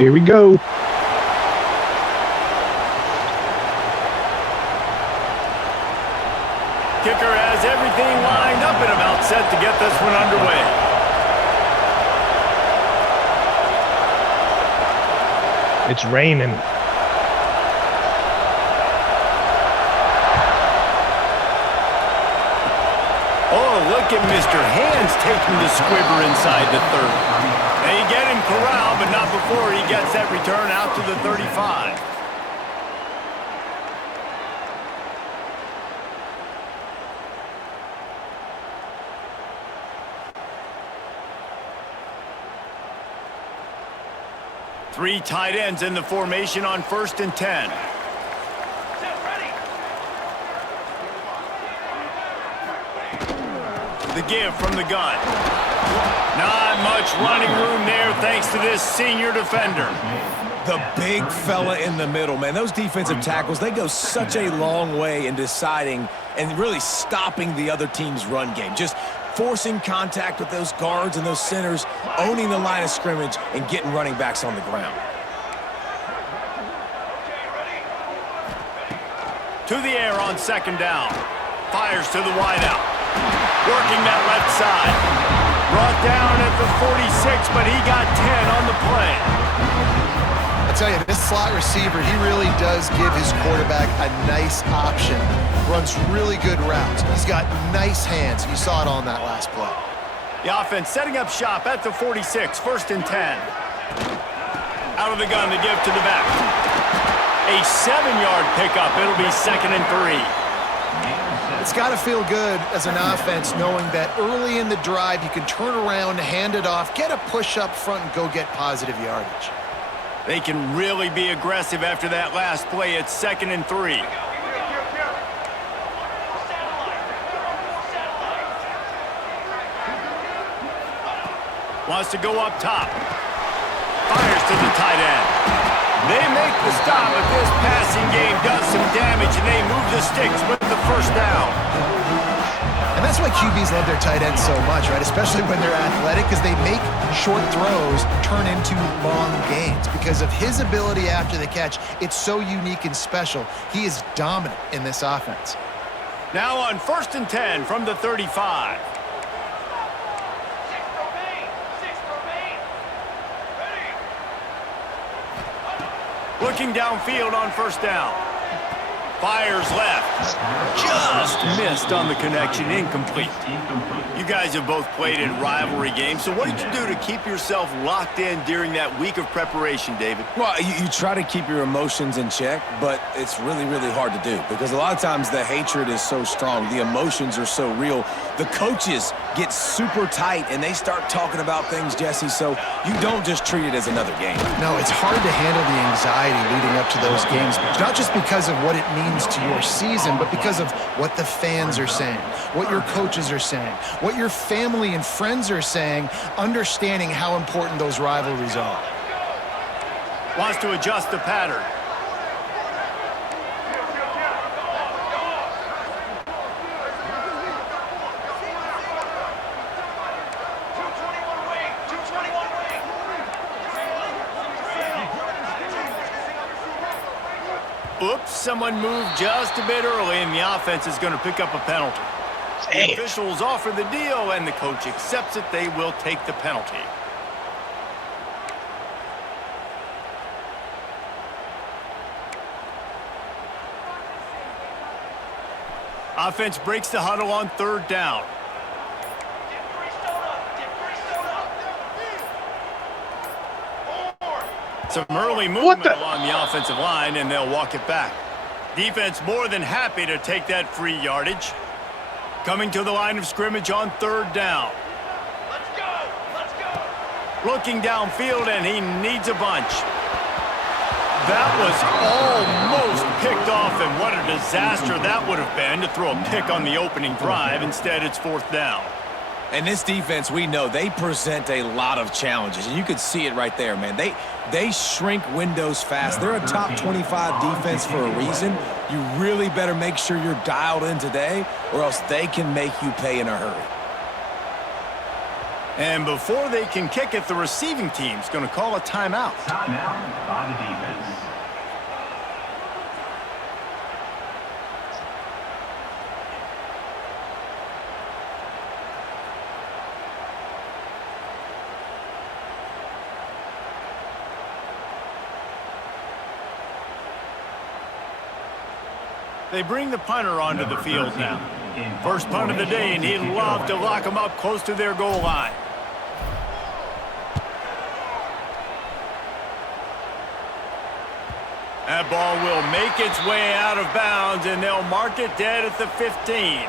Here we go. Kicker has everything lined up and about set to get this one underway. It's raining. Oh, look at Mr. Hands taking the squibber inside the 30. They get him corralled, but not before he gets that return out to the 35. Three tight ends in the formation on 1st and 10. The give from the gun. Not much running room there thanks to this senior defender. The big fella in the middle, man. Those defensive tackles, they go such a long way in deciding and really stopping the other team's run game. Just forcing contact with those guards and those centers, owning the line of scrimmage, and getting running backs on the ground. To the air on 2nd down. Fires to the wideout. Working that left side. Brought down at the 46, but he got 10 on the play. I tell you, this slot receiver, he really does give his quarterback a nice option. Runs really good routes. He's got nice hands. You saw it on that last play. The offense setting up shop at the 46, 1st and 10. Out of the gun, the give to the back. A 7-yard pickup. It'll be 2nd and 3. It's got to feel good as an offense knowing that early in the drive you can turn around, hand it off, get a push up front, and go get positive yardage. They can really be aggressive after that last play. It's 2nd and 3. Wants to go up top. Fires to the tight end. They make the stop, but this passing game does some damage, and they move the sticks with the 1st down. And that's why QBs love their tight ends so much, right? Especially when they're athletic, because they make short throws turn into long gains. Because of his ability after the catch, it's so unique and special. He is dominant in this offense. Now on 1st and 10 from the 35. Looking downfield on 1st down. Fires left. Just missed on the connection. Incomplete. You guys have both played in rivalry games, so what did you do to keep yourself locked in during that week of preparation, David? Well, you try to keep your emotions in check, but it's really, really hard to do because a lot of times the hatred is so strong. The emotions are so real. The coaches get super tight, and they start talking about things, Jesse, so you don't just treat it as another game. No, it's hard to handle the anxiety leading up to those games, not just because of what it means to your season, but because of what the fans are saying, what your coaches are saying, what your family and friends are saying, understanding how important those rivalries are. Wants to adjust the pattern. Oops, someone moved just a bit early, and the offense is going to pick up a penalty. The officials offer the deal, and the coach accepts it. They will take the penalty. Offense breaks the huddle on 3rd down. Some early movement along the offensive line, and they'll walk it back. Defense more than happy to take that free yardage. Coming to the line of scrimmage on 3rd down. Let's go! Let's go! Looking downfield, and he needs a bunch. That was almost picked off, and what a disaster that would have been to throw a pick on the opening drive. Instead, it's 4th down. And this defense, we know, they present a lot of challenges. And you could see it right there, man. They shrink windows fast. They're a top 25 defense for a reason. You really better make sure you're dialed in today, or else they can make you pay in a hurry. And before they can kick it, the receiving team's going to call a timeout. Timeout by the defense. They bring the punter onto the field now. First punt of the day, and he'd love to lock them up close to their goal line. That ball will make its way out of bounds, and they'll mark it dead at the 15.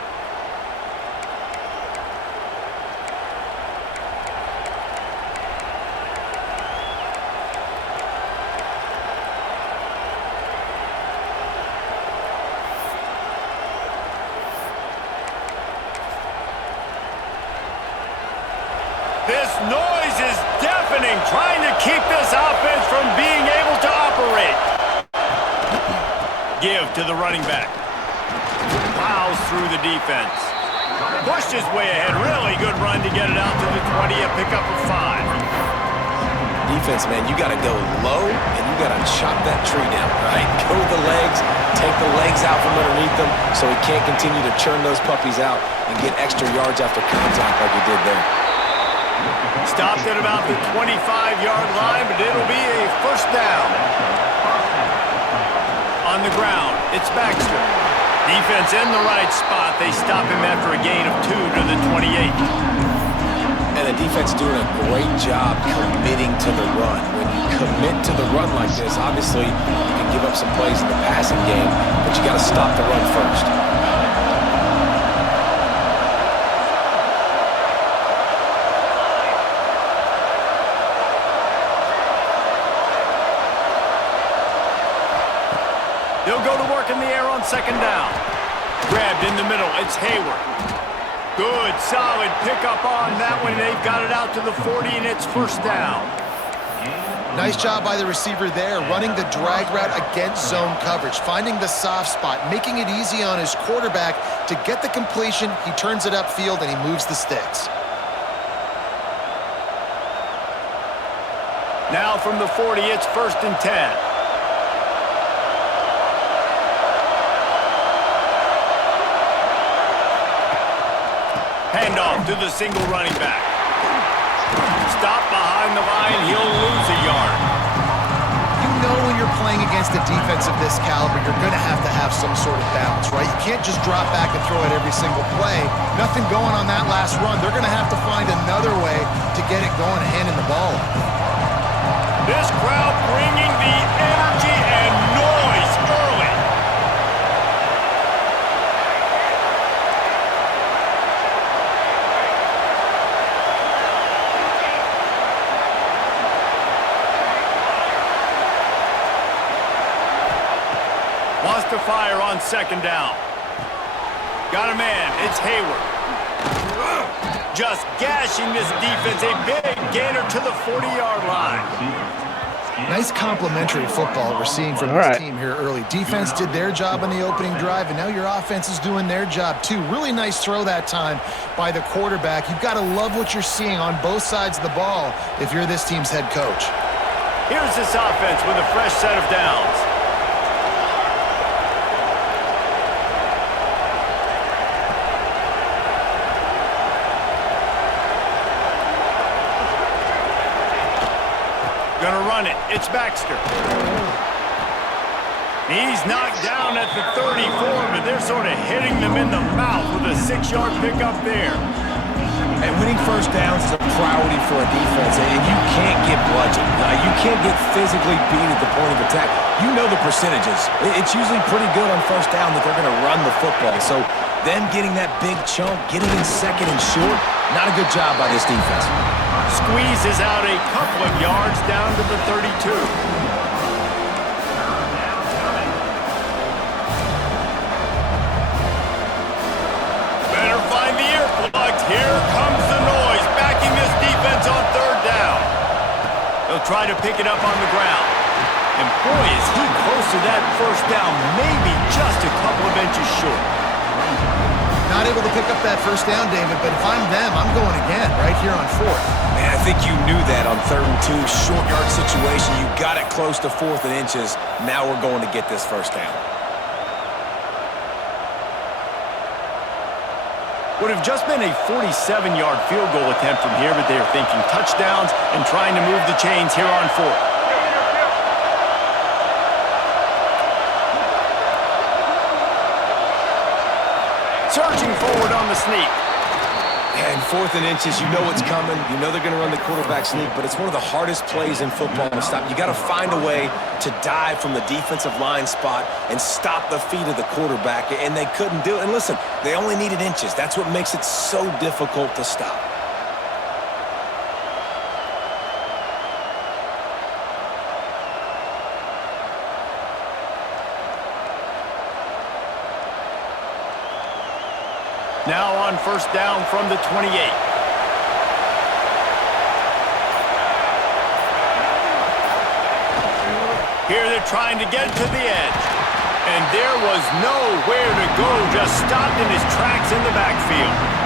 This noise is deafening, trying to keep this offense from being able to operate. Give to the running back. Plows through the defense. Pushed his way ahead. Really good run to get it out to the 20, a pickup of 5. Defense, man, you got to go low, and you got to chop that tree down, right? Go with the legs, take the legs out from underneath them so he can't continue to churn those puppies out and get extra yards after contact like he did there. Stopped at about the 25-yard line, but it'll be a first down. On the ground, it's Baxter. Defense in the right spot. They stop him after a gain of 2 to the 28. And the defense doing a great job committing to the run. When you commit to the run like this, obviously you can give up some plays in the passing game, but you got to stop the run first. They'll go to work in the air on second down. Grabbed in the middle. It's Hayward. Good, solid pickup on that one. They've got it out to the 40, and it's first down. Nice job by the receiver there, running the drag route against zone coverage, finding the soft spot, making it easy on his quarterback to get the completion. He turns it upfield, and he moves the sticks. Now from the 40, it's first and 10. Handoff to the single running back. Stop behind the line. He'll lose a yard. You know when you're playing against a defense of this caliber, you're going to have some sort of balance, right? You can't just drop back and throw it every single play. Nothing going on that last run. They're going to have to find another way to get it going and handing the ball off. This crowd bringing the energy and noise early. Wants to fire on second down. Got a man. It's Hayward. Just gashing this defense. A big gainer to the 40-yard line. Nice complimentary football we're seeing from this team here early. Defense did their job on the opening drive, and now your offense is doing their job too. Really nice throw that time by the quarterback. You've got to love what you're seeing on both sides of the ball if you're this team's head coach. Here's this offense with a fresh set of downs. Gonna run it. It's Baxter. He's knocked down at the 34, but they're sort of hitting them in the mouth with a 6-yard pickup there. And winning first downs is a priority for a defense, and you can't get bludgeoned. You can't get physically beat at the point of attack. You know the percentages. It's usually pretty good on first down that they're going to run the football. So them getting that big chunk, getting in second and short, not a good job by this defense. Squeezes out a couple of yards down to the 32. Better find the earplugs. Here comes the noise, backing this defense on third down. They'll try to pick it up on the ground. And boy, is he close to that first down, maybe just a couple of inches short. not able to pick up that first down, David, but if I'm them, I'm going again right here on 4th. Man, I think you knew that on 3rd and 2, short yard situation. You got it close to 4th and inches. Now we're going to get this first down. Would have just been a 47-yard field goal attempt from here, but they are thinking touchdowns and trying to move the chains here on 4th. Surging forward on the sneak. And 4th and inches, you know what's coming. You know they're going to run the quarterback sneak, but it's one of the hardest plays in football to stop. You got to find a way to dive from the defensive line spot and stop the feet of the quarterback, and they couldn't do it. And listen, they only needed inches. That's what makes it so difficult to stop. Now on first down from the 28. Here they're trying to get to the edge. And there was nowhere to go, just stopped in his tracks in the backfield.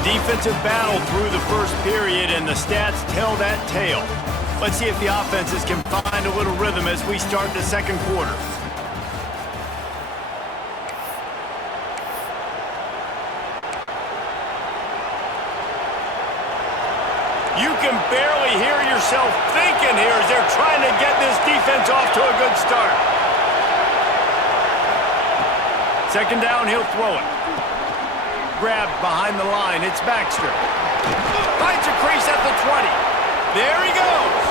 Defensive battle through the first period, and the stats tell that tale. Let's see if the offenses can find a little rhythm as we start the second quarter. You can barely hear yourself thinking here as they're trying to get this defense off to a good start. Second down, he'll throw it. Grabbed behind the line. It's Baxter. Finds a crease at the 20. There he goes.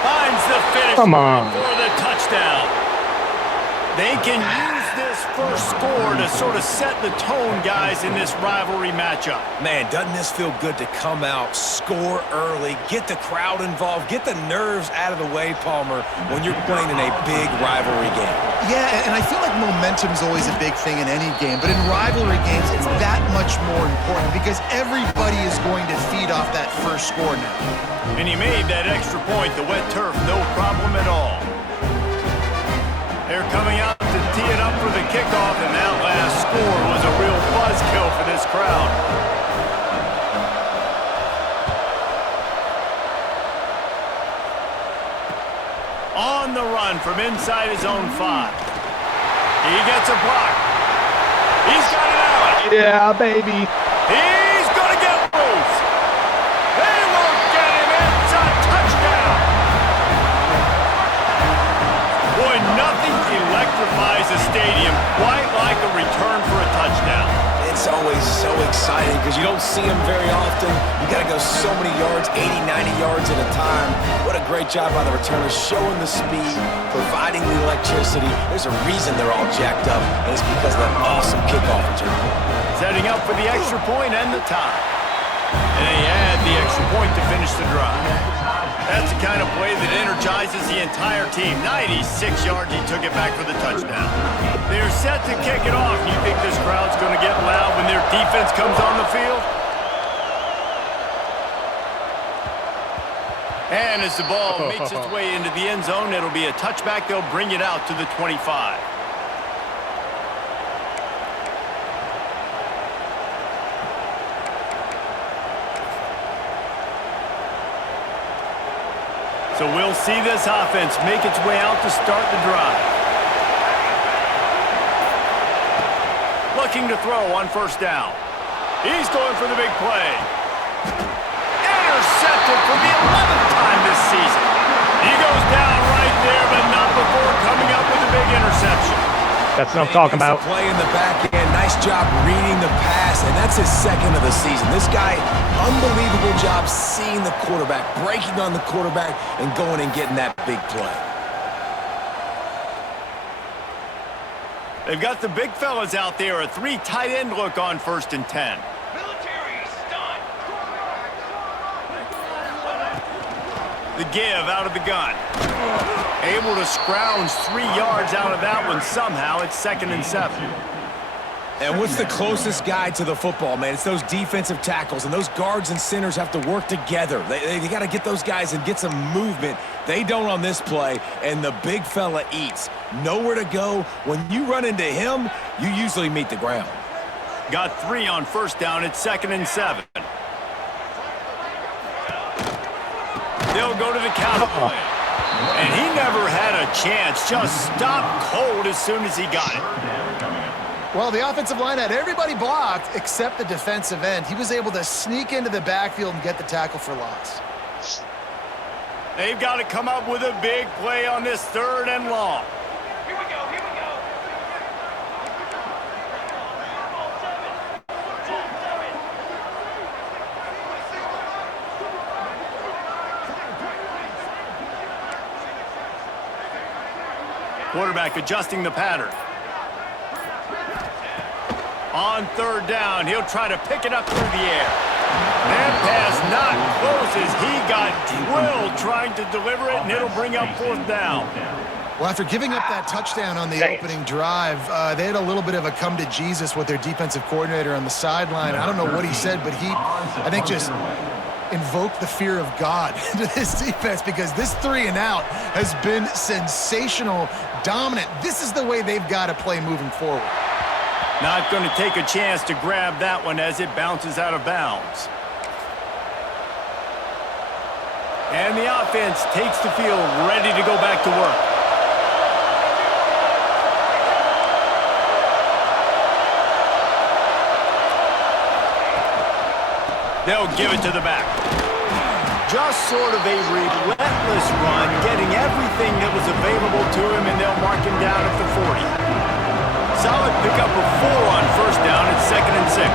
Finds the finish for the touchdown. They can use this first score to sort of set the tone, guys, in this rivalry matchup. Man, doesn't this feel good to come out, score early, get the crowd involved, get the nerves out of the way, Palmer, when you're playing in a big rivalry game. Yeah, and I feel like momentum's always a big thing in any game, but in rivalry games, it's that much more important because everybody is going to feed off that first score now. And he made that extra point, the wet turf, no problem at all. They're coming out to tee it up for the kickoff, and that last score was a real buzzkill for this crowd. On the run from inside his own 5. He gets a block. He's got it out. Yeah, baby. He's going to get loose. They won't get him. It's a touchdown. Boy, nothing electrifies a stadium quite like a return for a touchdown. It's always so exciting because you don't see them very often. You got to go so many yards, 80, 90 yards at a time. What a great job by the returners, showing the speed, providing the electricity. There's a reason they're all jacked up, and it's because of that awesome kickoff return. Setting up for the extra point and the tie. And they add the extra point to finish the drive. That's the kind of play that energizes the entire team. 96 yards, he took it back for the touchdown. They're set to kick it off. You think this crowd's going to get loud when their defense comes on the field? And as the ball makes its way into the end zone, it'll be a touchback. They'll bring it out to the 25. So we'll see this offense make its way out to start the drive. Looking to throw on first down. He's going for the big play. Intercepted for the 11th time this season. He goes down right there, but not before coming up with a big interception. That's what I'm talking about. Play in the back end. Nice job reading the pass, and that's his second of the season. This guy, unbelievable job seeing the quarterback, breaking on the quarterback, and going and getting that big play. They've got the big fellas out there, a 3 tight end look on 1st and 10. The give out of the gun. Able to scrounge 3 yards out of that one somehow. It's 2nd and 7. And what's the closest guy to the football, man? It's those defensive tackles, and those guards and centers have to work together. They got to get those guys and get some movement. They don't on this play, and the big fella eats. Nowhere to go. When you run into him, you usually meet the ground. Got 3 on first down. It's 2nd and 7. They'll go to the counter play. And he never had a chance. Just stopped cold as soon as he got it. Well, the offensive line had everybody blocked except the defensive end. He was able to sneak into the backfield and get the tackle for loss. They've got to come up with a big play on this 3rd and long. Here we go, here we go. Quarterback adjusting the pattern. On 3rd down, he'll try to pick it up through the air. That pass not close as he got drilled trying to deliver it, and it'll bring up 4th down. Well, after giving up that touchdown on the opening drive, they had a little bit of a come to Jesus with their defensive coordinator on the sideline. I don't know what he said, but he, I think, just invoked the fear of God into this defense, because this 3 and out has been sensational, dominant. This is the way they've got to play moving forward. Not going to take a chance to grab that one as it bounces out of bounds. And the offense takes the field, ready to go back to work. They'll give it to the back. Just sort of a relentless run, getting everything that was available to him, and they'll mark him down at the 40. Solid pickup of 4 on first down. It's 2nd and 6.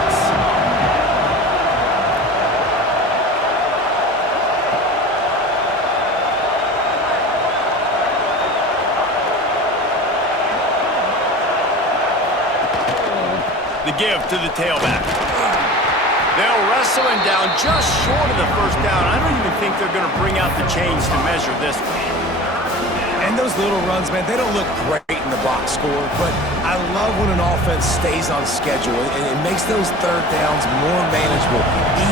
The give to the tailback. They'll wrestle him down just short of the first down. I don't even think they're going to bring out the chains to measure this one. And those little runs, man, they don't look great in the box score, but I love when an offense stays on schedule, and it makes those 3rd downs more manageable,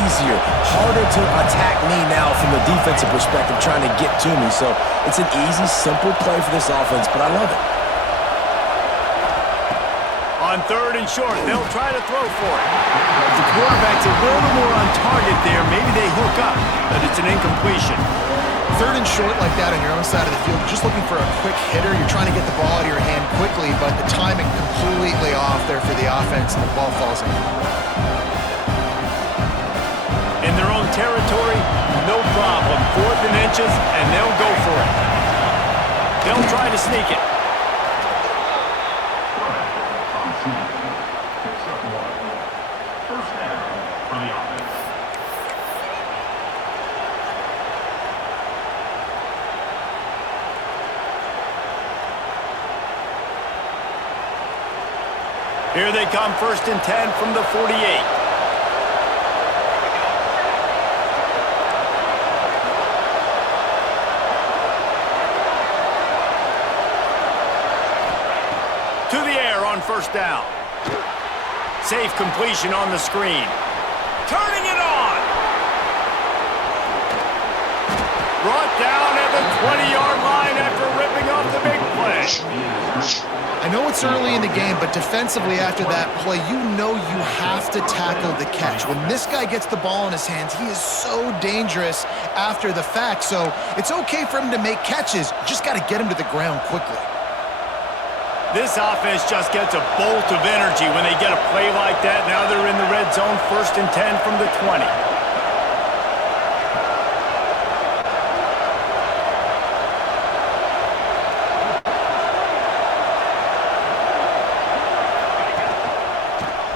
easier, harder to attack me now from the defensive perspective trying to get to me. So it's an easy, simple play for this offense, but I love it. On 3rd and short, they'll try to throw for it. The quarterback's a little more on target there. Maybe they hook up, but it's an incompletion. 3rd and short like that on your own side of the field, just looking for a quick hitter. You're trying to get the ball out of your hand quickly, but the timing completely off there for the offense, and the ball falls in. In their own territory, no problem. 4th and inches, and they'll go for it. They'll try to sneak it. First down for the offense. Here they come, 1st and 10 from the 48. To the air on first down. Safe completion on the screen. Turning it on. Brought down at the 20-yard line after ripping off the big play. I know it's early in the game, but defensively after that play, you know you have to tackle the catch. When this guy gets the ball in his hands, he is so dangerous after the fact. So it's okay for him to make catches. You just got to get him to the ground quickly. This offense just gets a bolt of energy when they get a play like that. Now they're in the red zone, 1st and 10 from the 20.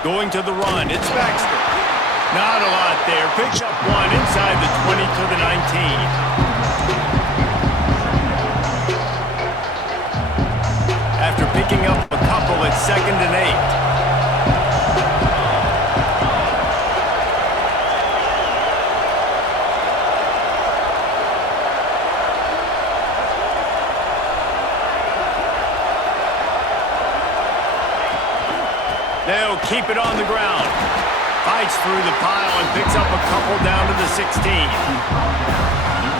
Going to the run, it's Baxter. Not a lot there. Picks up 1 inside the 20 to the 19. After picking up a couple, it's 2nd and 8. They'll He'll keep it on the ground. Fights through the pile and picks up a couple down to the 16.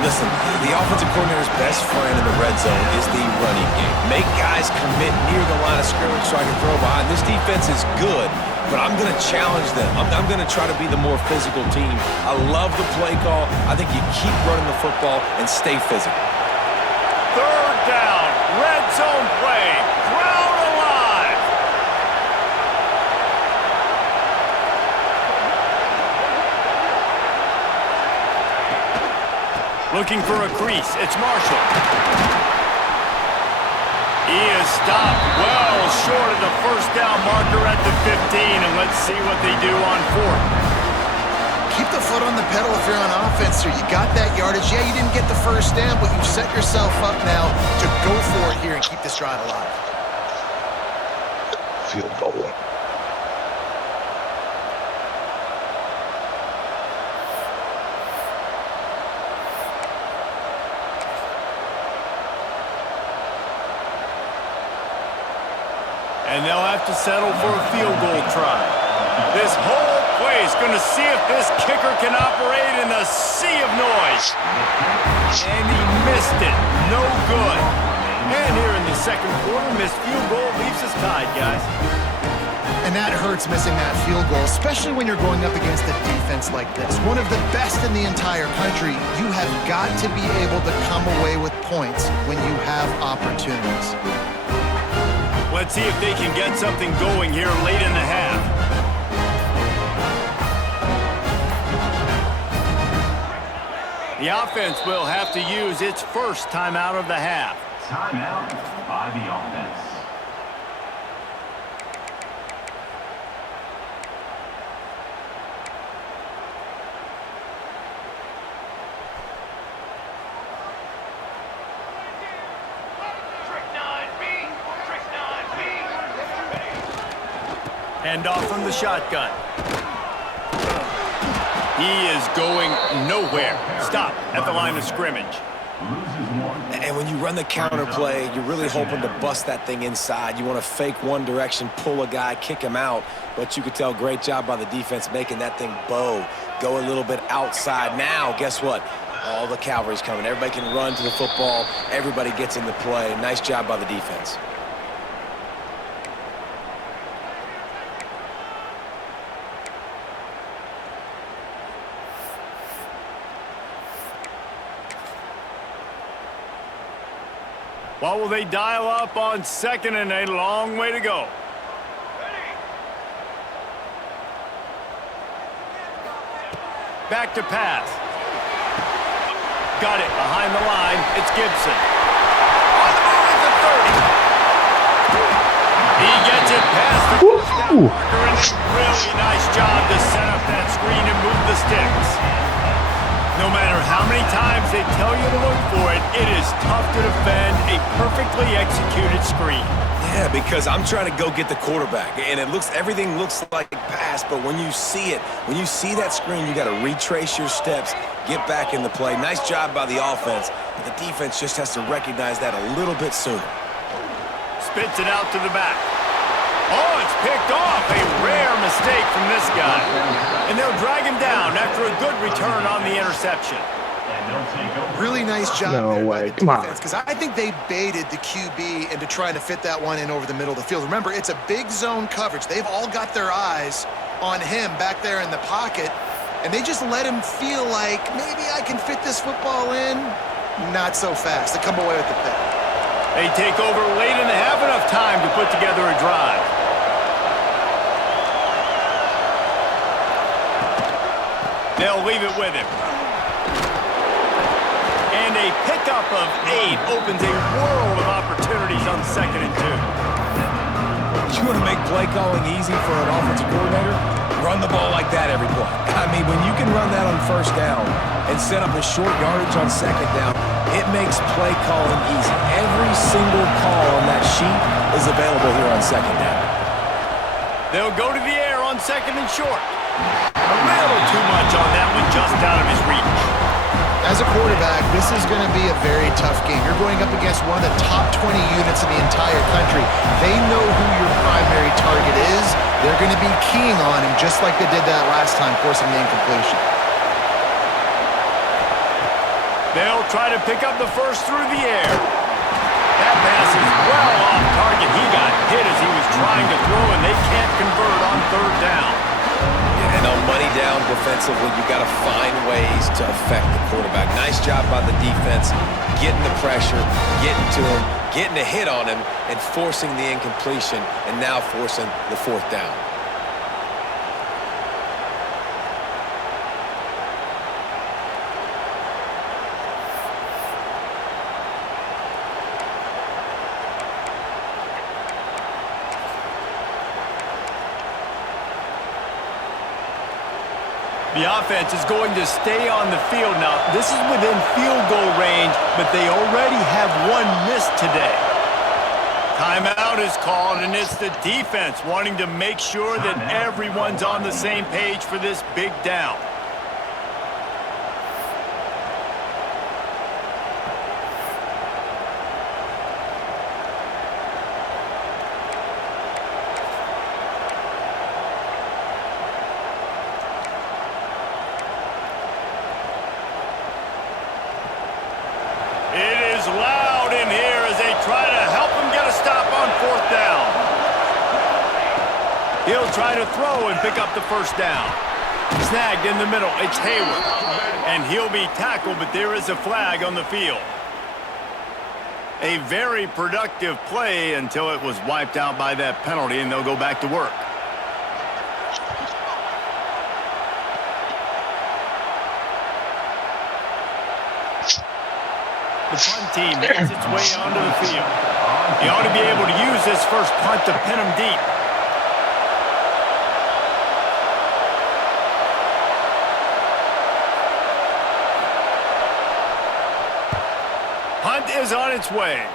Listen, the offensive coordinator's best friend in the red zone is the running game. Make guys commit near the line of scrimmage so I can throw behind. This defense is good, but I'm going to challenge them. I'm going to try to be the more physical team. I love the play call. I think you keep running the football and stay physical. Third down, red zone play, crowd alive. Looking for a crease, it's Marshall. He is stopped well short of the first down marker at the 15, and let's see what they do on fourth. Keep the foot on the pedal if you're on offense here. You got that yardage. Yeah, you didn't get the first down, but you've set yourself up now to go for it here and keep this drive alive. Field goal. And they'll have to settle for a field goal try. This whole play is going to see if this kicker can operate in the sea of noise. And he missed it. No good. And here in the second quarter, missed field goal leaves us tied, guys. And that hurts, missing that field goal, especially when you're going up against a defense like this. One of the best in the entire country. You have got to be able to come away with points when you have opportunities. Let's see if they can get something going here late in the half. The offense will have to use its first timeout of the half. Timeout by the offense. Hand off from the shotgun. He is going nowhere. Stop at the line of scrimmage. And when you run the counter play, you're really hoping to bust that thing inside. You want to fake one direction, pull a guy, kick him out. But you could tell, great job by the defense making that thing bow, go a little bit outside. Now, guess what? All the cavalry's coming. Everybody can run to the football. Everybody gets into play. Nice job by the defense. What will they dial up on second and a long way to go? Back to pass. Got it behind the line. It's Gibson. On the move at the 30. He gets it past the first down marker, and a really nice job to set up that screen and move the sticks. No matter how many times they tell you to look for it, it is tough to defend a perfectly executed screen. Yeah, because I'm trying to go get the quarterback, and everything looks like pass, but when you see it, when you see that screen, you got to retrace your steps, get back in the play. Nice job by the offense, but the defense just has to recognize that a little bit sooner. Spits it out to the back. Oh, it's picked off. A rare mistake from this guy. And they'll drag him down after a good return on the interception. Really nice job. No way. Come on. Because I think they baited the QB into trying to fit that one in over the middle of the field. Remember, it's a big zone coverage. They've all got their eyes on him back there in the pocket. And they just let him feel like, maybe I can fit this football in. Not so fast. They come away with the pick. They take over late in the half, enough time to put together a drive. They'll leave it with him. And a pickup of 8 opens a world of opportunities on 2nd and 2. You want to make play calling easy for an offensive coordinator? Run the ball like that every play. I mean, when you can run that on first down and set up a short yardage on second down, it makes play calling easy. Every single call on that sheet is available here on second down. They'll go to the air on 2nd and short. A little too much on that one, just out of his reach. As a quarterback, this is going to be a very tough game. You're going up against one of the top 20 units in the entire country. They know who your primary target is. They're going to be keying on him just like they did that last time, forcing the incompletion. They'll try to pick up the first through the air. That pass is well off target. He got hit as he was trying to throw, and they can't convert on third down. Yeah, and on money down defensively, you got to find ways to affect the quarterback. Nice job by the defense, getting the pressure, getting to him, getting a hit on him, and forcing the incompletion, and now forcing the fourth down. The offense is going to stay on the field now. This is within field goal range, but they already have one missed today. Timeout is called, and it's the defense wanting to make sure that everyone's on the same page for this big down. It is loud in here as they try to help him get a stop on fourth down. He'll try to throw and pick up the first down. Snagged in the middle. It's Hayward. And he'll be tackled, but there is a flag on the field. A very productive play until it was wiped out by that penalty, and they'll go back to work. The punt team makes its way onto the field. He ought to be able to use this first punt to pin him deep. Punt is on its way.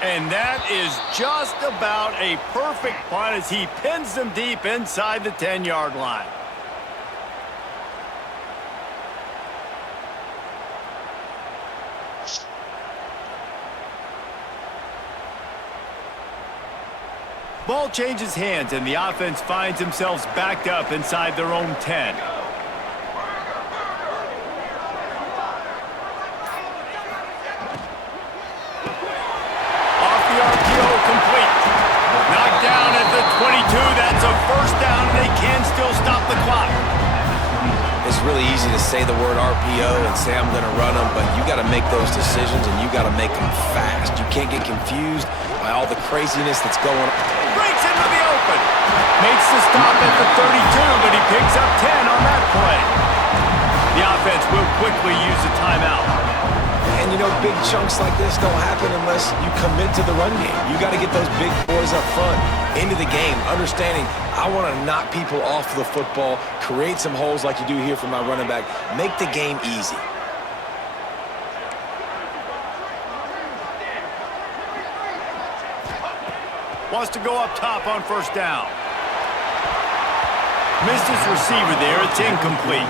And that is just about a perfect punt as he pins them deep inside the 10-yard line. Ball changes hands, and the offense finds themselves backed up inside their own 10. Off the RPO, complete. Knocked down at the 22. That's a first down, and they can still stop the clock. It's really easy to say the word RPO and say I'm going to run them, but you got to make those decisions, and you got to make them fast. You can't get confused by all the craziness that's going on. Breaks into the open. Makes the stop at the 32, but he picks up 10 on that play. The offense will quickly use a timeout. And, you know, big chunks like this don't happen unless you commit to the run game. You got to get those big boys up front into the game, understanding I want to knock people off the football, create some holes like you do here for my running back, make the game easy. Wants to go up top on first down. Missed his receiver there. It's incomplete.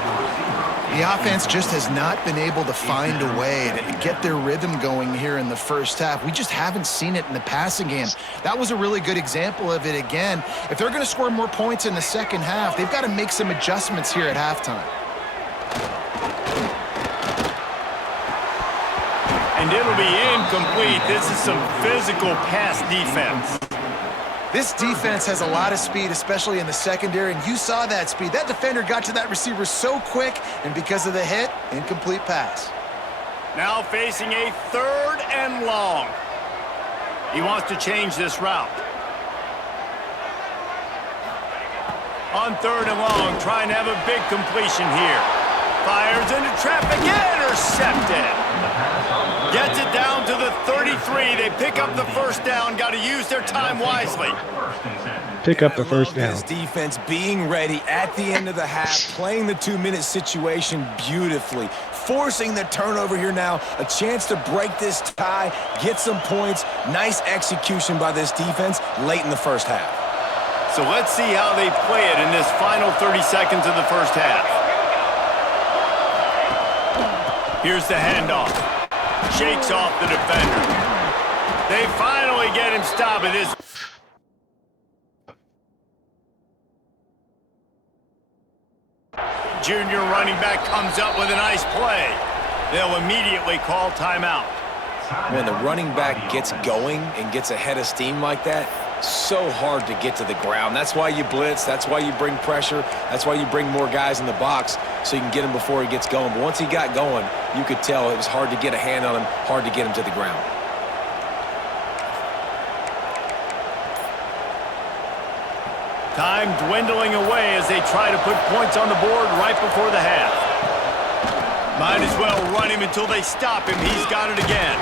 The offense just has not been able to find a way to get their rhythm going here in the first half. We just haven't seen it in the passing game. That was a really good example of it again. If they're going to score more points in the second half, they've got to make some adjustments here at halftime. And it'll be incomplete. This is some physical pass defense. This defense has a lot of speed, especially in the secondary, and you saw that speed. That defender got to that receiver so quick, and because of the hit, incomplete pass. Now facing a third and long. He wants to change this route. On third and long, trying to have a big completion here. Fires into traffic, intercepted. Gets it down to the 33. They pick up the first down. Got to use their time wisely. Pick up the first down. This defense being ready at the end of the half, playing the 2-minute situation beautifully, forcing the turnover here now, a chance to break this tie, get some points. Nice execution by this defense late in the first half. So let's see how they play it in this final 30 seconds of the first half. Here's the handoff. Shakes off the defender. They finally get him stopped at this. Junior running back comes up with a nice play. They'll immediately call timeout. When the running back gets going and gets ahead of steam like that, so hard to get to the ground. That's why you blitz. That's why you bring pressure. That's why you bring more guys in the box so you can get him before he gets going. But once he got going, you could tell it was hard to get a hand on him, hard to get him to the ground. Time dwindling away as they try to put points on the board right before the half. Might as well run him until they stop him. He's got it again.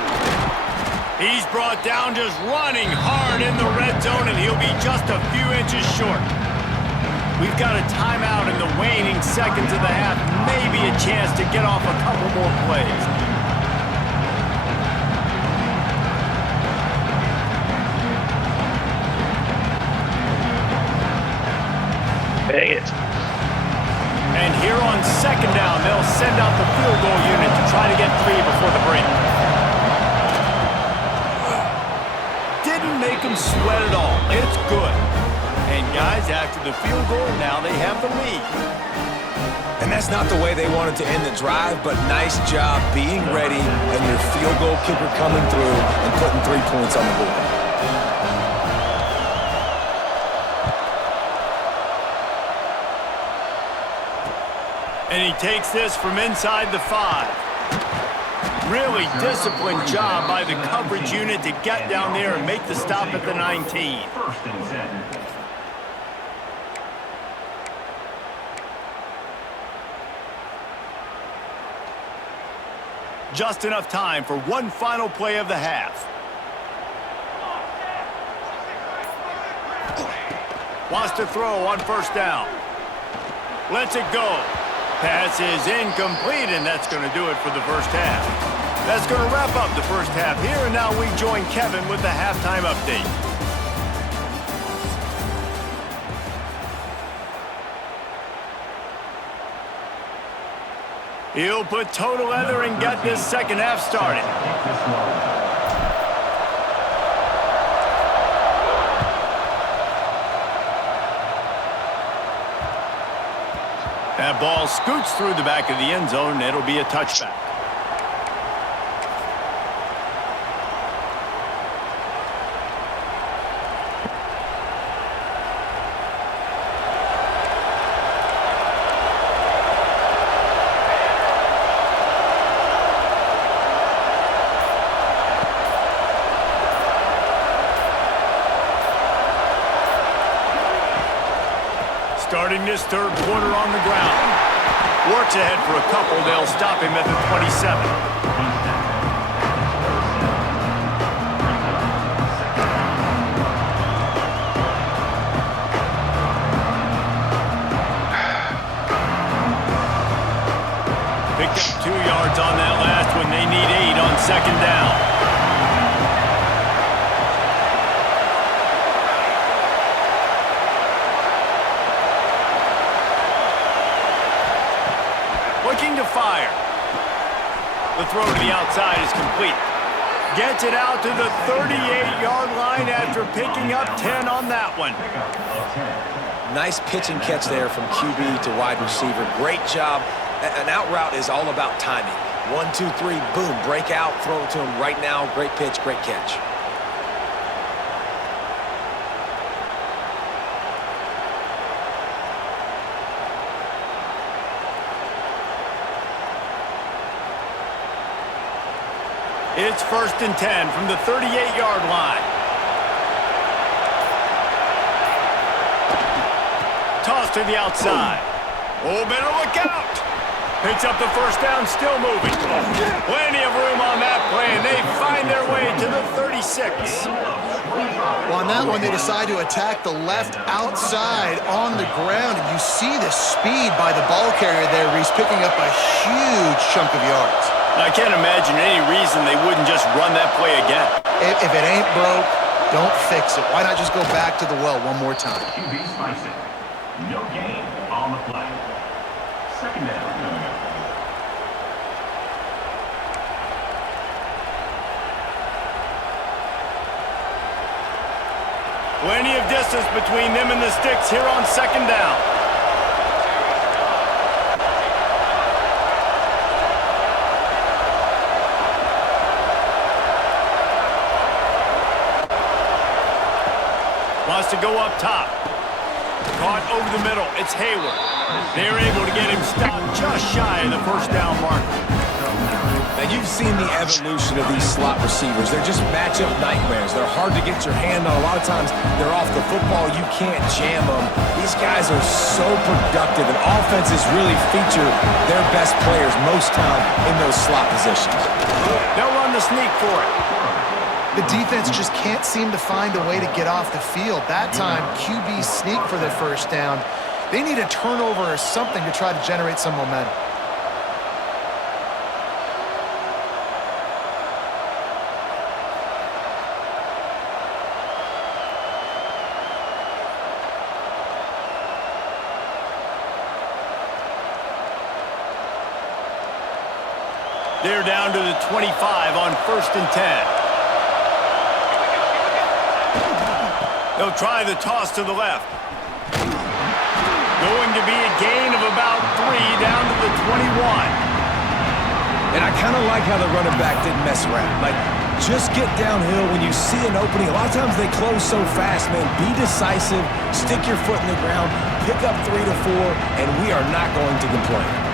He's brought down just running hard in the red zone, and he'll be just a few inches short. We've got a timeout in the waning seconds of the half. Maybe a chance to get off a couple more plays. Dang it. And here on second down, they'll send out the field goal unit to try to get 3 before the break. Didn't make them sweat at all. It's good. And guys, after the field goal, now they have the lead. And that's not the way they wanted to end the drive, but nice job being ready and your field goal kicker coming through and putting 3 points on the board. And he takes this from inside the 5. Really disciplined job by the coverage unit to get down there and make the stop at the 19. First and 10. Just enough time for one final play of the half. Wants to throw on first down. Lets it go. Pass is incomplete, and that's going to do it for the first half. That's going to wrap up the first half here, and now we join Kevin with the halftime update. He'll put toe to leather and get this second half started. That ball scoots through the back of the end zone, and it'll be a touchback. Starting this third quarter on the ground. Works ahead for a couple. They'll stop him at the 27. Picked up 2 yards on that last one. They need 8 on second down. Looking to fire. The throw to the outside is complete. Gets it out to the 38-yard line after picking up 10 on that one. Nice pitch and catch there from QB to wide receiver. Great job. An out route is all about timing. 1, 2, 3, boom, break out, throw it to him right now. Great pitch, great catch. It's 1st and 10 from the 38-yard line. Toss to the outside. Oh, better look out. Picks up the first down, still moving. Plenty of room on that play, and they find their way to the 36. Well, on that one, they decide to attack the left outside on the ground, and you see the speed by the ball carrier there, where he's picking up a huge chunk of yards. I can't imagine any reason they wouldn't just run that play again. If it ain't broke, don't fix it. Why not just go back to the well one more time? QB spicing. No gain on the play. Second down. Plenty of distance between them and the sticks here on second down. Wants to go up top. Caught over the middle. It's Hayward. They're able to get him stopped just shy of the first down marker. Now, you've seen the evolution of these slot receivers. They're just matchup nightmares. They're hard to get your hand on. A lot of times, they're off the football. You can't jam them. These guys are so productive, and offenses really feature their best players most time in those slot positions. They'll run the sneak for it. The defense just can't seem to find a way to get off the field. That time, QB sneak for their first down. They need a turnover or something to try to generate some momentum. They're down to the 25 on 1st and 10. They'll try the toss to the left. Going to be a gain of about 3 down to the 21. And I kind of like how the running back didn't mess around. Like, just get downhill when you see an opening. A lot of times they close so fast, man. Be decisive, stick your foot in the ground, pick up 3 to 4, and we are not going to complain.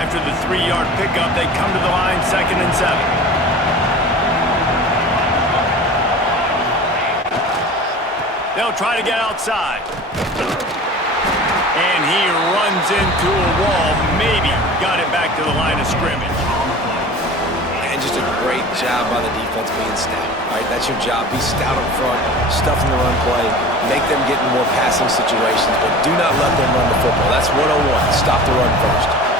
After the 3-yard pickup, they come to the line 2nd and 7. They'll try to get outside. And he runs into a wall. Maybe got it back to the line of scrimmage. And just a great job by the defense being stout. All right, that's your job. Be stout up front, stuff in the run play, make them get in more passing situations, but do not let them run the football. That's 101. Stop the run first.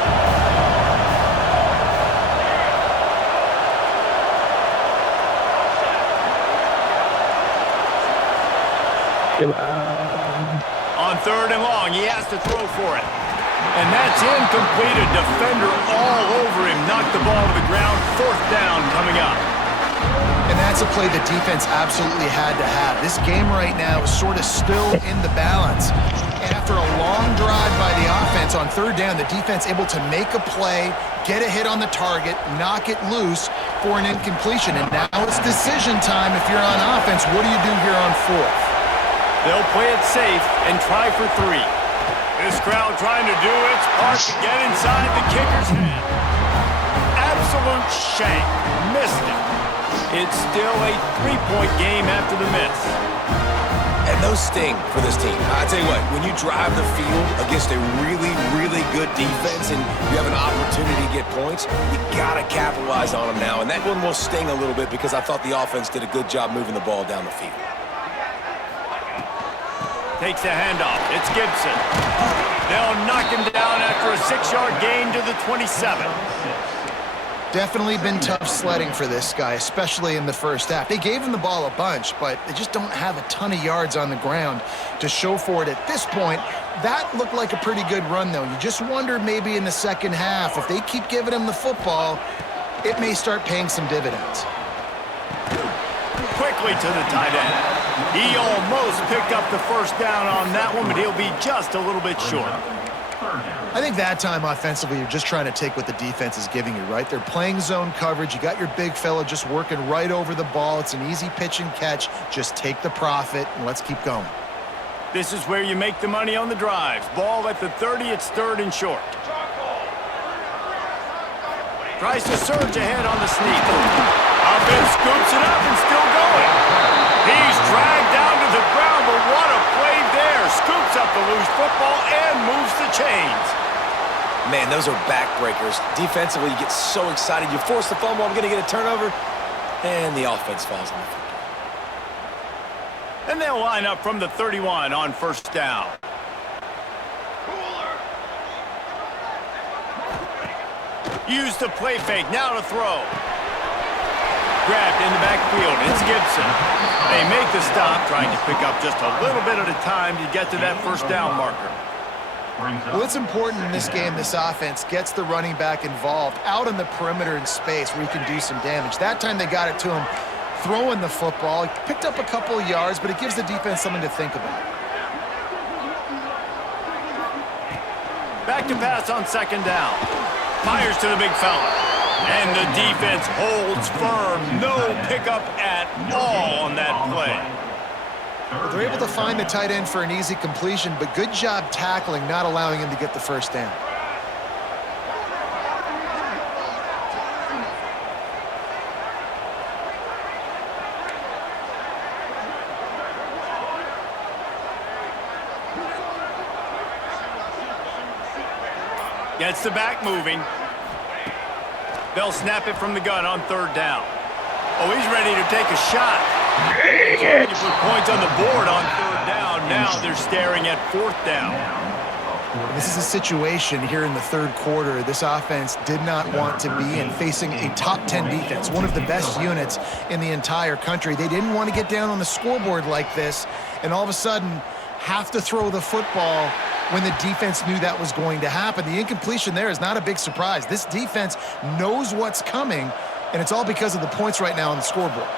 On 3rd and long, he has to throw for it. And that's incomplete. A defender all over him. Knocked the ball to the ground. 4th down coming up. And that's a play the defense absolutely had to have. This game right now is sort of still in the balance. After a long drive by the offense on 3rd down, the defense able to make a play, get a hit on the target, knock it loose for an incompletion. And now it's decision time if you're on offense. What do you do here on 4th? They'll play it safe and try for 3. This crowd trying to do its part to get inside the kicker's head. Absolute shank. Missed it. It's still a 3-point game after the miss. And those sting for this team. I tell you what, when you drive the field against a really, really good defense and you have an opportunity to get points, you got to capitalize on them now. And that one will sting a little bit because I thought the offense did a good job moving the ball down the field. Takes a handoff. It's Gibson. They'll knock him down after a 6-yard gain to the 27. Definitely been tough sledding for this guy, especially in the first half. They gave him the ball a bunch, but they just don't have a ton of yards on the ground to show for it at this point. That looked like a pretty good run, though. You just wonder maybe in the second half, if they keep giving him the football, it may start paying some dividends. Quickly to the tight end. He almost picked up the first down on that one, but he'll be just a little bit short. I think that time offensively, you're just trying to take what the defense is giving you, right? They're playing zone coverage. You got your big fella just working right over the ball. It's an easy pitch and catch. Just take the profit, and let's keep going. This is where you make the money on the drives. Ball at the 30, it's 3rd and short. Tries to surge ahead on the sneak. Offense scoops it up and still going. He's dragged down to the ground, but what a play there. Scoops up the loose football and moves the chains. Man, those are backbreakers. Defensively, you get so excited. You force the fumble, I'm going to get a turnover, and the offense falls on the football. And they'll line up from the 31 on 1st down. Use the play fake, now to throw. Grabbed in the backfield, it's Gibson. They make the stop, trying to pick up just a little bit at a time to get to that 1st down marker. Well, it's important in this game this offense gets the running back involved out on the perimeter in space where he can do some damage. That time they got it to him throwing the football. He picked up a couple of yards, but it gives the defense something to think about. Back to pass on second down. Fires to the big fella. And the defense holds firm. No pickup at all on that play. They're able to find the tight end for an easy completion, but good job tackling, not allowing him to get the first down. Gets the back moving. They'll snap it from the gun on third down. Oh, he's ready to take a shot. Dang it. To put points on the board on third down. Now they're staring at fourth down. This is a situation here in the third quarter this offense did not want to be in, facing a top 10 defense, one of the best units in the entire country. They didn't want to get down on the scoreboard like this and all of a sudden have to throw the football when the defense knew that was going to happen. The incompletion there is not a big surprise. This defense knows what's coming, and it's all because of the points right now on the scoreboard.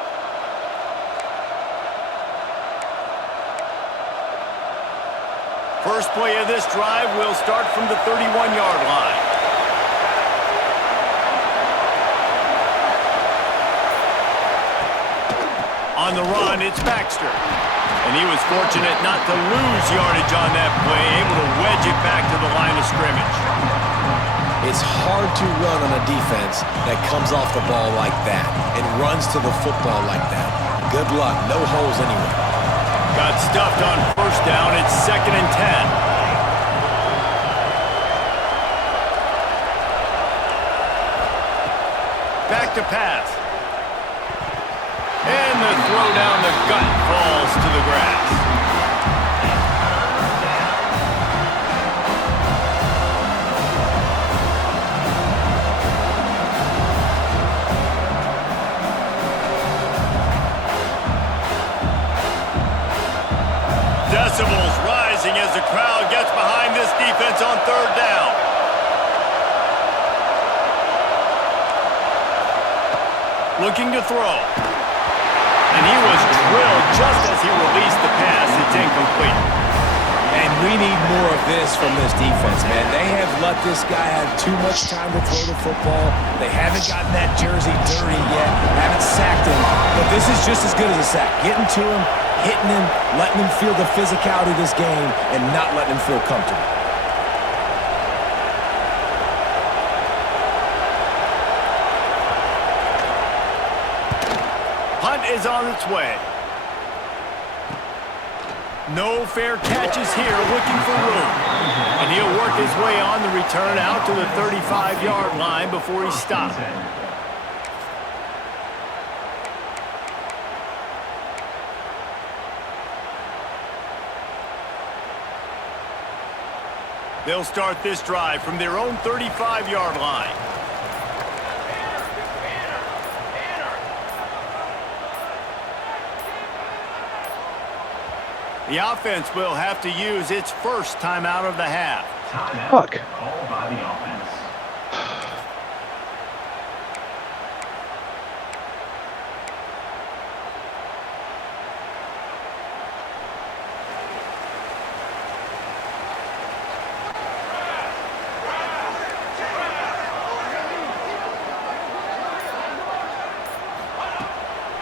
First play of this drive will start from the 31-yard line. On the run, it's Baxter. And he was fortunate not to lose yardage on that play, able to wedge it back to the line of scrimmage. It's hard to run on a defense that comes off the ball like that and runs to the football like that. Good luck. No holes anywhere. Got stuffed on first down. It's 2nd and 10. Back to pass. And the throw down the gut falls to the grass. Decibels rising as the crowd gets behind this defense on third down. Looking to throw. And he was drilled just as he released the pass. It's incomplete. And we need more of this from this defense, man. They have let this guy have too much time to throw the football. They haven't gotten that jersey dirty yet, haven't sacked him. But this is just as good as a sack. Getting to him, hitting him, letting him feel the physicality of this game, and not letting him feel comfortable. Punt is on its way. No fair catches here, looking for room. And he'll work his way on the return out to the 35-yard line before he stops. They'll start this drive from their own 35-yard line. The offense will have to use its first timeout of the half. Fuck. Called by the offense.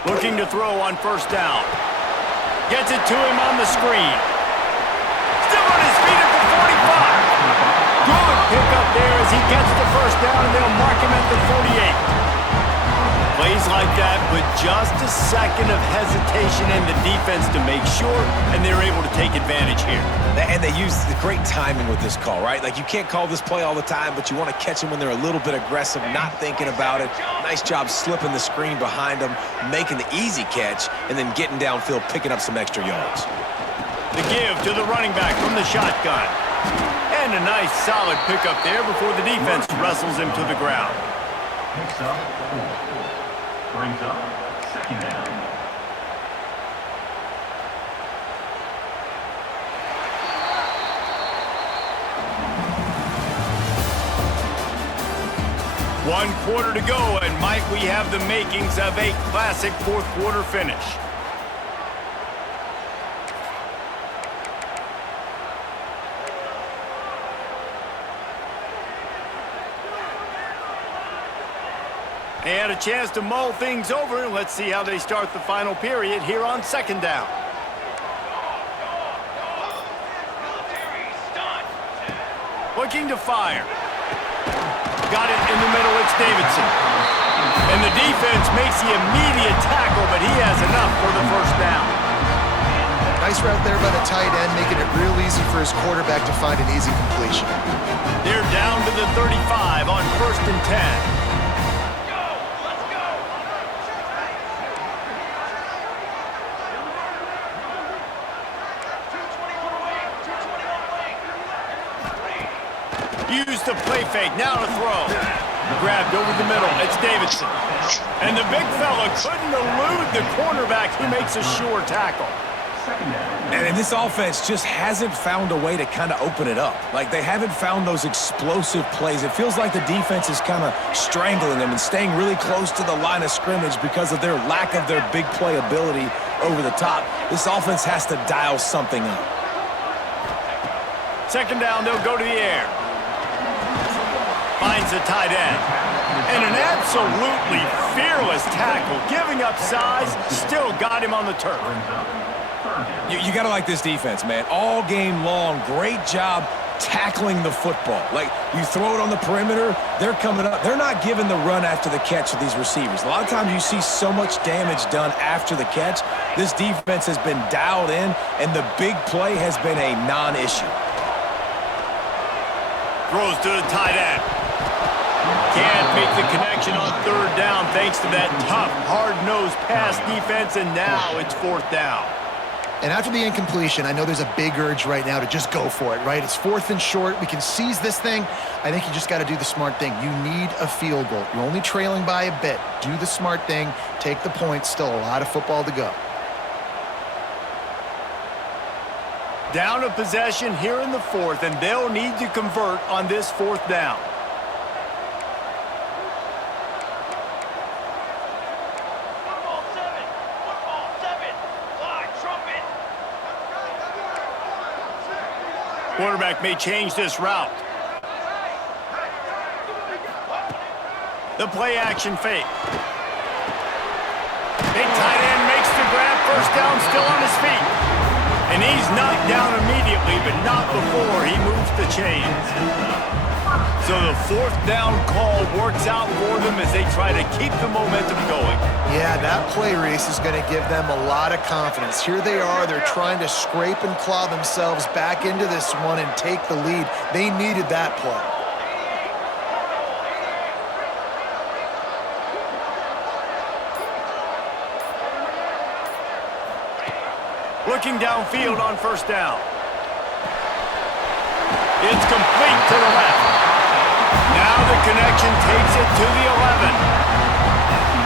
Looking to throw on first down. Gets it to him on the screen. Still on his feet at the 45. Good pickup there as he gets the first down, and they'll mark him at the 48. Plays like that with just a second of hesitation in the defense to make sure, and they're able to take advantage here. And they use the great timing with this call, right? Like, you can't call this play all the time, but you want to catch them when they're a little bit aggressive, not thinking about it. Nice job slipping the screen behind them, making the easy catch, and then getting downfield, picking up some extra yards. The give to the running back from the shotgun. And a nice solid pickup there before the defense wrestles him to the ground. Picks up 4. Brings up 2nd down. 1 quarter to go, and might we have the makings of a classic fourth quarter finish. They had a chance to mull things over. Let's see how they start the final period here on 2nd down. Looking to fire. Got it in the middle, it's Davidson. And the defense makes the immediate tackle, but he has enough for the 1st down. Nice route there by the tight end, making it real easy for his quarterback to find an easy completion. They're down to the 35 on 1st and 10. Use the play fake, now to throw. Grabbed over the middle, it's Davidson. And the big fella couldn't elude the cornerback who makes a sure tackle. And this offense just hasn't found a way to kind of open it up. Like, they haven't found those explosive plays. It feels like the defense is kind of strangling them and staying really close to the line of scrimmage because of their lack of their big play ability over the top. This offense has to dial something up. 2nd down, they'll go to the air. Finds the tight end. And an absolutely fearless tackle. Giving up size, still got him on the turf. You got to like this defense, man. All game long, great job tackling the football. Like, you throw it on the perimeter, they're coming up. They're not giving the run after the catch to these receivers. A lot of times you see so much damage done after the catch. This defense has been dialed in, and the big play has been a non-issue. Throws to the tight end. Can't make the connection on 3rd down thanks to that tough, hard-nosed pass defense, and now it's 4th down. And after the incompletion, I know there's a big urge right now to just go for it, right? It's 4th and short. We can seize this thing. I think you just got to do the smart thing. You need a field goal. You're only trailing by a bit. Do the smart thing. Take the point. Still a lot of football to go. Down a possession here in the 4th, and they'll need to convert on this 4th down. Quarterback may change this route. The play action fake. Big tight end makes the grab. 1st down, still on his feet. And he's knocked down immediately, but not before he moves the chains. So the 4th down call works out for them as they try to keep the momentum going. Yeah, that play race is going to give them a lot of confidence. Here they are. They're trying to scrape and claw themselves back into this one and take the lead. They needed that play. Looking downfield on 1st down. It's complete to the left. Now the connection takes it to the 11.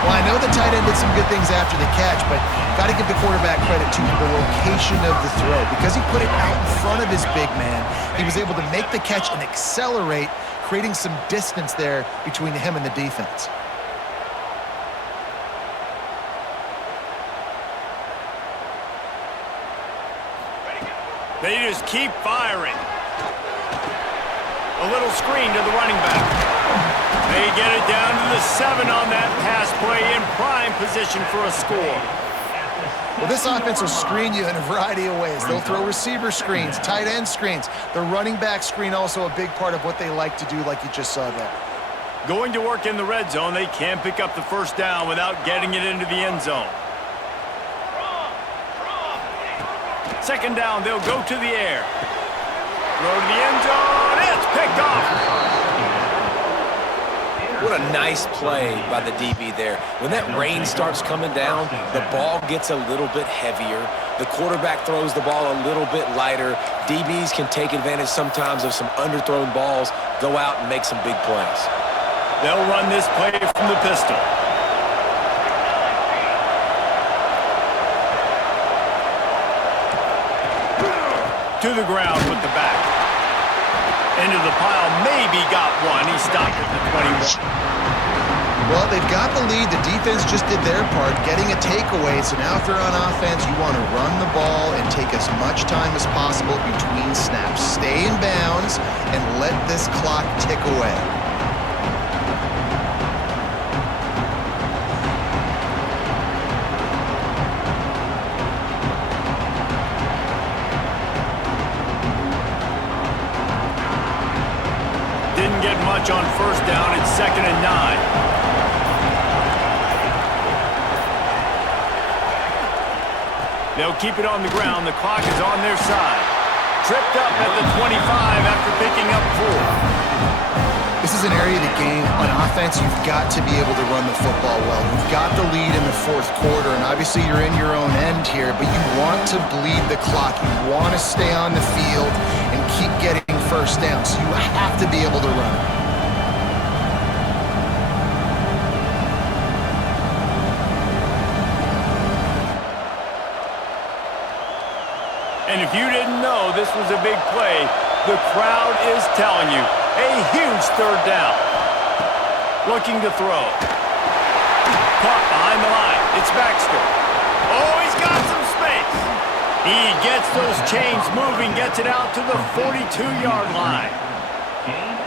Well, I know the tight end did some good things after the catch, but got to give the quarterback credit to the location of the throw. Because he put it out in front of his big man, he was able to make the catch and accelerate, creating some distance there between him and the defense. They just keep firing. A little screen to the running back. They get it down to the 7 on that pass play, in prime position for a score. Well, this offense will screen you in a variety of ways. They'll throw receiver screens, tight end screens. The running back screen also a big part of what they like to do, like you just saw there. Going to work in the red zone, they can't pick up the 1st down without getting it into the end zone. 2nd down, they'll go to the air. Throw to the end zone, it's picked off. What a nice play by the DB there. When that rain starts coming down, the ball gets a little bit heavier. The quarterback throws the ball a little bit lighter. DBs can take advantage sometimes of some underthrown balls, go out and make some big plays. They'll run this play from the pistol. To the ground with the back. Into the pile, maybe got one. He stopped at the 21. Well, they've got the lead. The defense just did their part, getting a takeaway. So now if they're on offense, you want to run the ball and take as much time as possible between snaps. Stay in bounds and let this clock tick away. Didn't get much on first down. It's 2nd and 9. They'll keep it on the ground. The clock is on their side. Tripped up at the 25 after picking up 4. This is an area of the game. On offense, you've got to be able to run the football well. You've got the lead in the fourth quarter, and obviously you're in your own end here, but you want to bleed the clock. You want to stay on the field and keep getting first down, so you have to be able to run it. And if you didn't know this was a big play, the crowd is telling you. A huge 3rd down. Looking to throw. Caught behind the line. It's Baxter. Oh, he's got some space. He gets those chains moving, gets it out to the 42-yard line.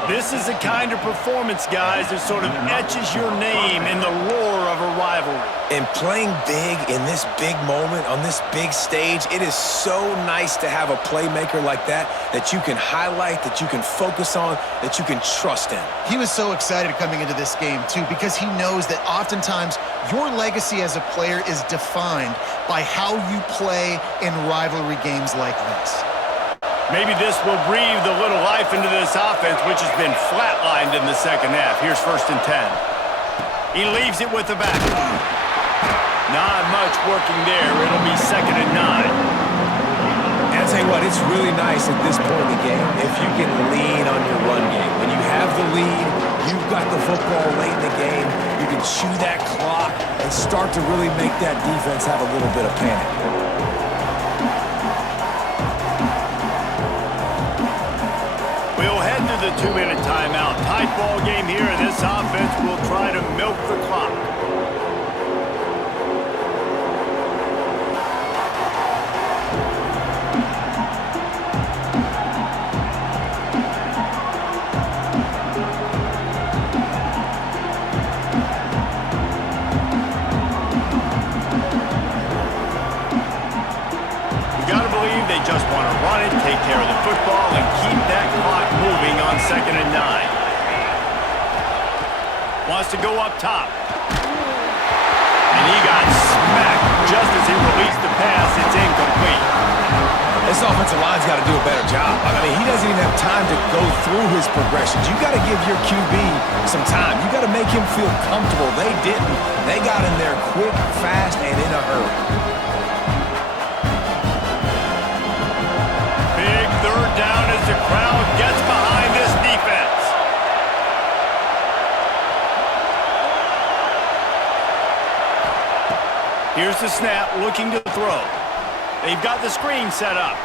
This is the kind of performance, guys, that sort of etches your name in the roar of a rivalry. And playing big in this big moment, on this big stage, it is so nice to have a playmaker like that you can highlight, that you can focus on, that you can trust in. He was so excited coming into this game, too, because he knows that oftentimes your legacy as a player is defined by how you play in rivalry games like this. Maybe this will breathe a little life into this offense, which has been flatlined in the second half. Here's 1st and 10. He leaves it with the back. Not much working there. It'll be 2nd and 9. And I'll tell you what, it's really nice at this point in the game if you can lean on your run game. When you have the lead, you've got the football late in the game, you can chew that clock and start to really make that defense have a little bit of panic. We'll head to the 2-minute timeout. Tight ball game here, and this offense will try to milk the clock. They just want to run it, take care of the football, and keep that clock moving on 2nd and 9. Wants to go up top. And he got smacked just as he released the pass. It's incomplete. This offensive line's got to do a better job. I mean, he doesn't even have time to go through his progressions. You got to give your QB some time. You got to make him feel comfortable. They didn't. They got in there quick, fast, and in a hurry. Down as the crowd gets behind this defense. Here's the snap, looking to throw. They've got the screen set up.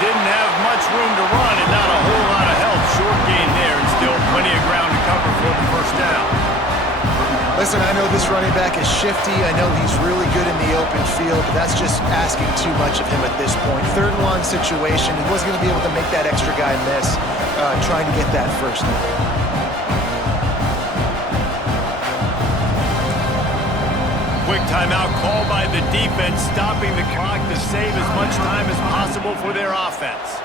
Didn't have much room to run and not a whole lot of help. Short gain there and still plenty of ground to cover for the 1st down. Listen, I know this running back is shifty. I know he's really good in the open field, but that's just asking too much of him at this point. 3rd and long situation. He wasn't going to be able to make that extra guy miss, trying to get that first down. Quick timeout called by the defense, stopping the clock to save as much time as possible for their offense.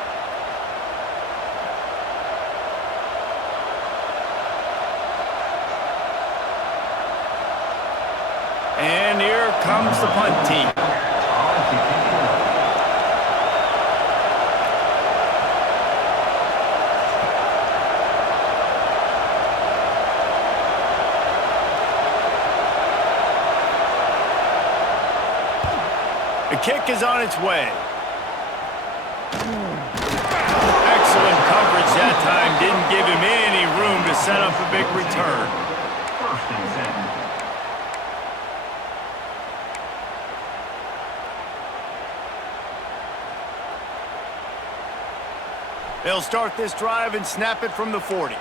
And here comes the punt team. The kick is on its way. Excellent coverage that time. Didn't give him any room to set up a big return. 1st and 10. They'll start this drive and snap it from the 40.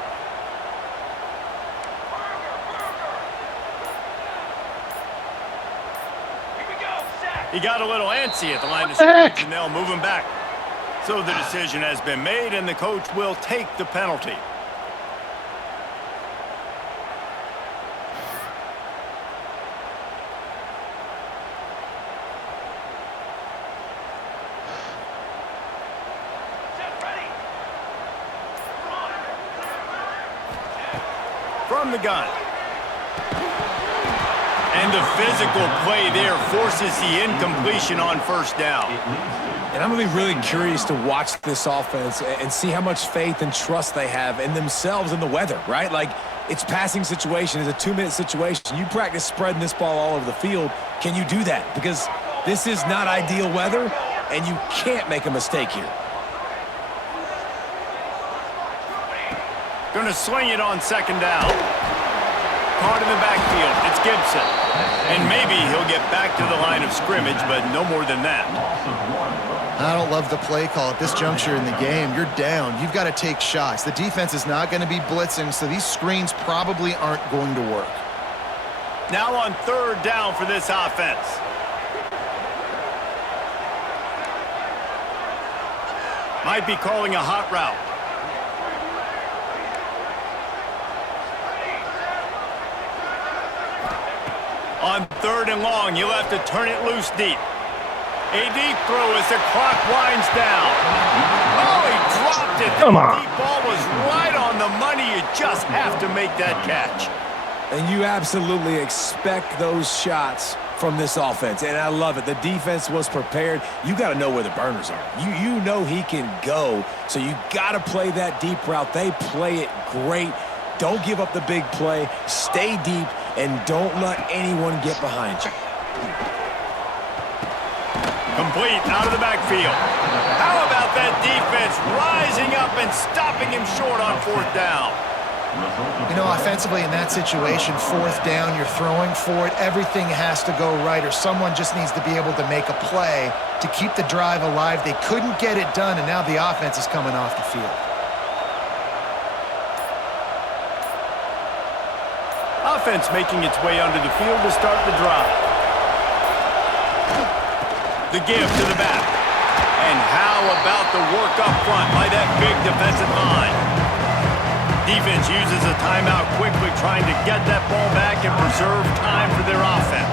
He got a little antsy at the line of scrimmage, and they'll move him back. So the decision has been made, and the coach will take the penalty. From the gun. And the physical play there forces the incompletion on first down. And I'm going to be really curious to watch this offense and see how much faith and trust they have in themselves and the weather, right? Like, it's passing situation. It's a 2-minute situation. You practice spreading this ball all over the field. Can you do that? Because this is not ideal weather, and you can't make a mistake here. Going to sling it on second down. Caught in the backfield. It's Gibson. And maybe he'll get back to the line of scrimmage, but no more than that. I don't love the play call at this juncture in the game. You're down. You've got to take shots. The defense is not going to be blitzing, so these screens probably aren't going to work. Now on third down for this offense. Might be calling a hot route. On third and long, you'll have to turn it loose deep. A deep throw as the clock winds down. Oh, he dropped it. Come on. The deep ball was right on the money. You just have to make that catch. And you absolutely expect those shots from this offense, and I love it. The defense was prepared. You got to know where the burners are. You know he can go, so you got to play that deep route. They play it great. Don't give up the big play. Stay deep, and don't let anyone get behind you. Complete out of the backfield. How about that defense rising up and stopping him short on fourth down? You know, offensively in that situation, fourth down, you're throwing for it. Everything has to go right, or someone just needs to be able to make a play to keep the drive alive. They couldn't get it done, and now the offense is coming off the field. Offense making its way onto the field to start the drive. The give to the back. And how about the work up front by that big defensive line? Defense uses a timeout quickly, trying to get that ball back and preserve time for their offense.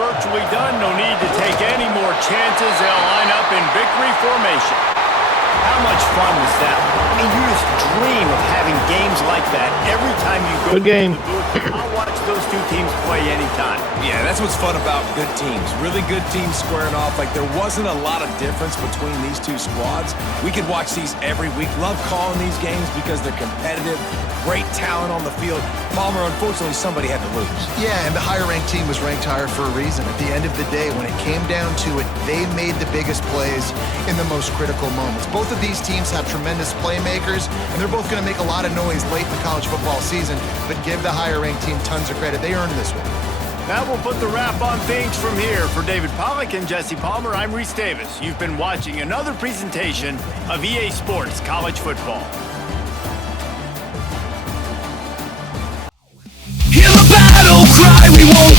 Virtually done. No need to take any more chances. They'll line up in victory formation. How much fun was that? I mean, you just dream of having games like that every time you go Good game. to the booth. I'll watch those two teams play anytime. Yeah, that's what's fun about good teams. Really good teams squaring off. Like, there wasn't a lot of difference between these two squads. We could watch these every week. Love calling these games because they're competitive. Great talent on the field. Palmer, unfortunately, somebody had to lose. Yeah, and the higher-ranked team was ranked higher for a reason. At the end of the day, when it came down to it, they made the biggest plays in the most critical moments. Both of these teams have tremendous playmakers, and they're both going to make a lot of noise late in the college football season, but give the higher-ranked team tons of credit. They earned this one. That will put the wrap on things from here. For David Pollack and Jesse Palmer, I'm Reese Davis. You've been watching another presentation of EA Sports College Football. Hear the battle cry, we won't